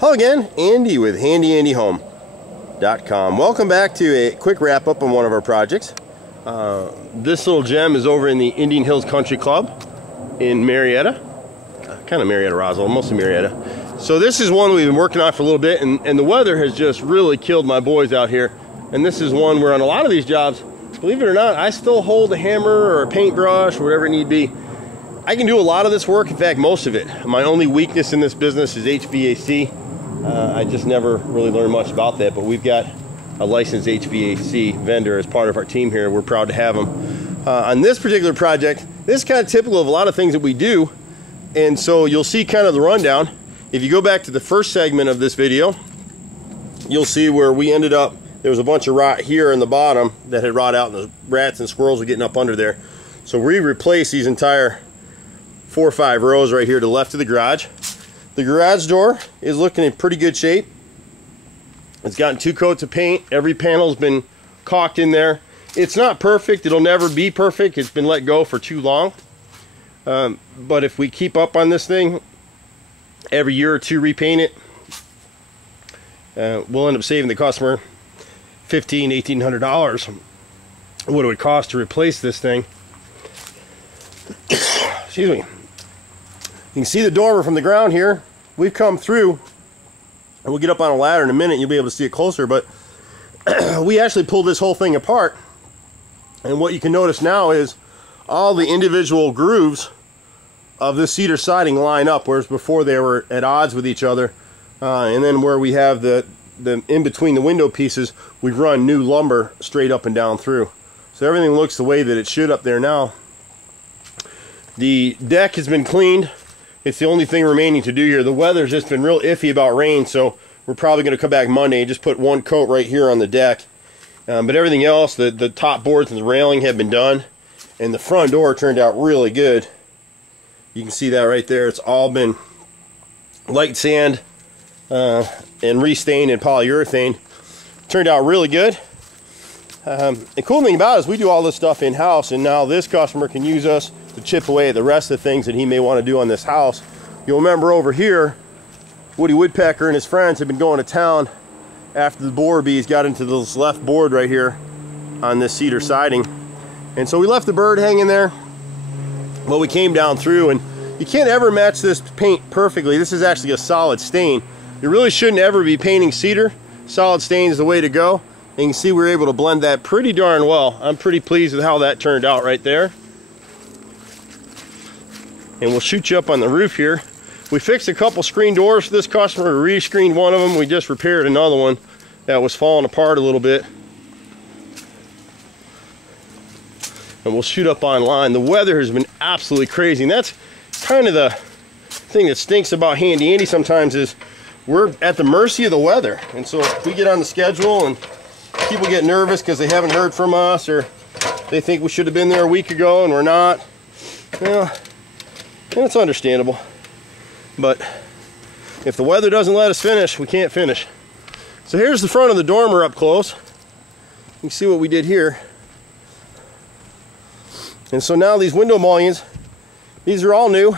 Hello again, Andy with HandyANDYHome.com. Welcome back to a quick wrap up on one of our projects. This little gem is over in the Indian Hills Country Club in Marietta. Kind of Marietta, Roswell, mostly Marietta. So this is one we've been working on for a little bit, and the weather has just really killed my boys out here. And this is one where on a lot of these jobs, believe it or not, I still hold a hammer or a paintbrush or whatever it need be. I can do a lot of this work, in fact most of it. My only weakness in this business is HVAC. I just never really learned much about that, but we've got a licensed HVAC vendor as part of our team here. We're proud to have them. On this particular project, this is kind of typical of a lot of things that we do, and so you'll see kind of the rundown. If you go back to the first segment of this video, you'll see where we ended up. There was a bunch of rot here in the bottom that had rot out, and the rats and squirrels were getting up under there. So we replaced these entire 4 or 5 rows right here to the left of the garage. The garage door is looking in pretty good shape. It's gotten 2 coats of paint. Every panel's been caulked in there. It's not perfect. It'll never be perfect. It's been let go for too long. But if we keep up on this thing, every year or two repaint it, we'll end up saving the customer $1,500–1,800 what it would cost to replace this thing. Excuse me. You can see the dormer from the ground here. We've come through, and we'll get up on a ladder in a minute and you'll be able to see it closer, but we actually pulled this whole thing apart, and what you can notice now is all the individual grooves of this cedar siding line up, whereas before they were at odds with each other. And then where we have the in between the window pieces, we've run new lumber straight up and down through. So everything looks the way that it should up there now. The deck has been cleaned. It's the only thing remaining to do here. The weather's just been real iffy about rain, so we're probably going to come back Monday and just put 1 coat right here on the deck. But everything else, the top boards and the railing have been done, and the front door turned out really good. You can see that right there. It's all been light sand and restained in polyurethane. Turned out really good. The cool thing about it is we do all this stuff in-house, and now this customer can use us to chip away at the rest of the things that he may want to do on this house. You'll remember over here, Woody Woodpecker and his friends have been going to town after the borer bees got into this left board right here on this cedar siding. And so we left the bird hanging there. Well, we came down through, and you can't ever match this paint perfectly. This is actually a solid stain. You really shouldn't ever be painting cedar. Solid stain is the way to go. And you can see we were able to blend that pretty darn well. I'm pretty pleased with how that turned out right there. And we'll shoot you up on the roof here. We fixed a couple screen doors for this customer. We re-screened one of them. We just repaired another one that was falling apart a little bit. And we'll shoot up online. The weather has been absolutely crazy, and that's kind of the thing that stinks about Handy Andy sometimes, is we're at the mercy of the weather. And so if we get on the schedule and people get nervous because they haven't heard from us, or they think we should have been there a week ago and we're not, well, it's understandable. But if the weather doesn't let us finish, we can't finish. So here's the front of the dormer up close. You can see what we did here. And so now these window mullions, these are all new.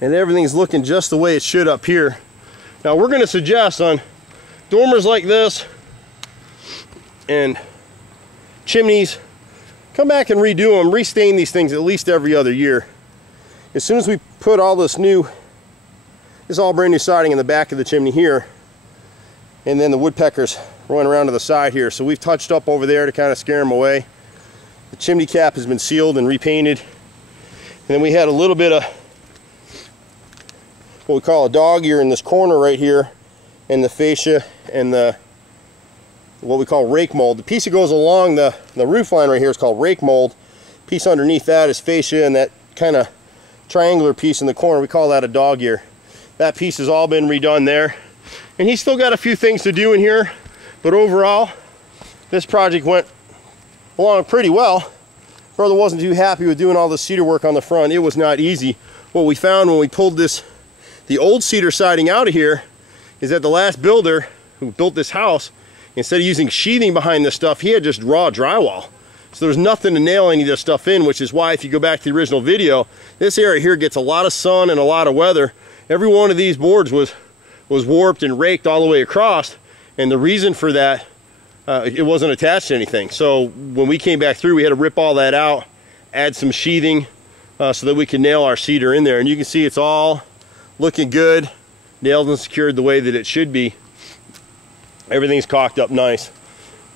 And everything's looking just the way it should up here. Now we're going to suggest on dormers like this and chimneys, come back and redo them, restain these things at least every other year. As soon as we put all this all brand new siding in the back of the chimney here, and then the woodpeckers run around to the side here, so we've touched up over there to kind of scare them away. The chimney cap has been sealed and repainted, and then we had a little bit of what we call a dog ear in this corner right here, and the fascia and the what we call rake mold. The piece that goes along the roof line right here is called rake mold. The piece underneath that is fascia, and that kind of triangular piece in the corner, we call that a dog ear. That piece has all been redone there, and he's still got a few things to do in here, but overall this project went along pretty well. Brother wasn't too happy with doing all the cedar work on the front. It was not easy. What we found when we pulled the old cedar siding out of here is that the last builder who built this house, instead of using sheathing behind this stuff, he had just raw drywall. So there's nothing to nail any of this stuff in, which is why if you go back to the original video, this area here gets a lot of sun and a lot of weather, every one of these boards was warped and raked all the way across, and the reason for that, it wasn't attached to anything. So when we came back through, we had to rip all that out, add some sheathing so that we can nail our cedar in there. And you can see it's all looking good, nailed and secured the way that it should be. Everything's caulked up nice.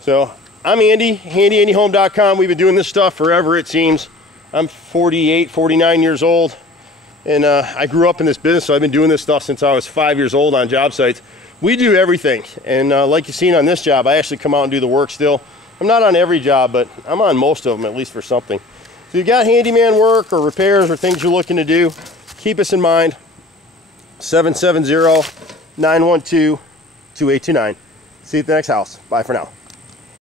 So I'm Andy, HandyANDYHome.com. We've been doing this stuff forever, it seems. I'm 48, 49 years old, and I grew up in this business, so I've been doing this stuff since I was 5 years old on job sites. We do everything, and like you've seen on this job, I actually come out and do the work still. I'm not on every job, but I'm on most of them, at least for something. If you've got handyman work or repairs or things you're looking to do, keep us in mind. 770-912-2829. See you at the next house. Bye for now.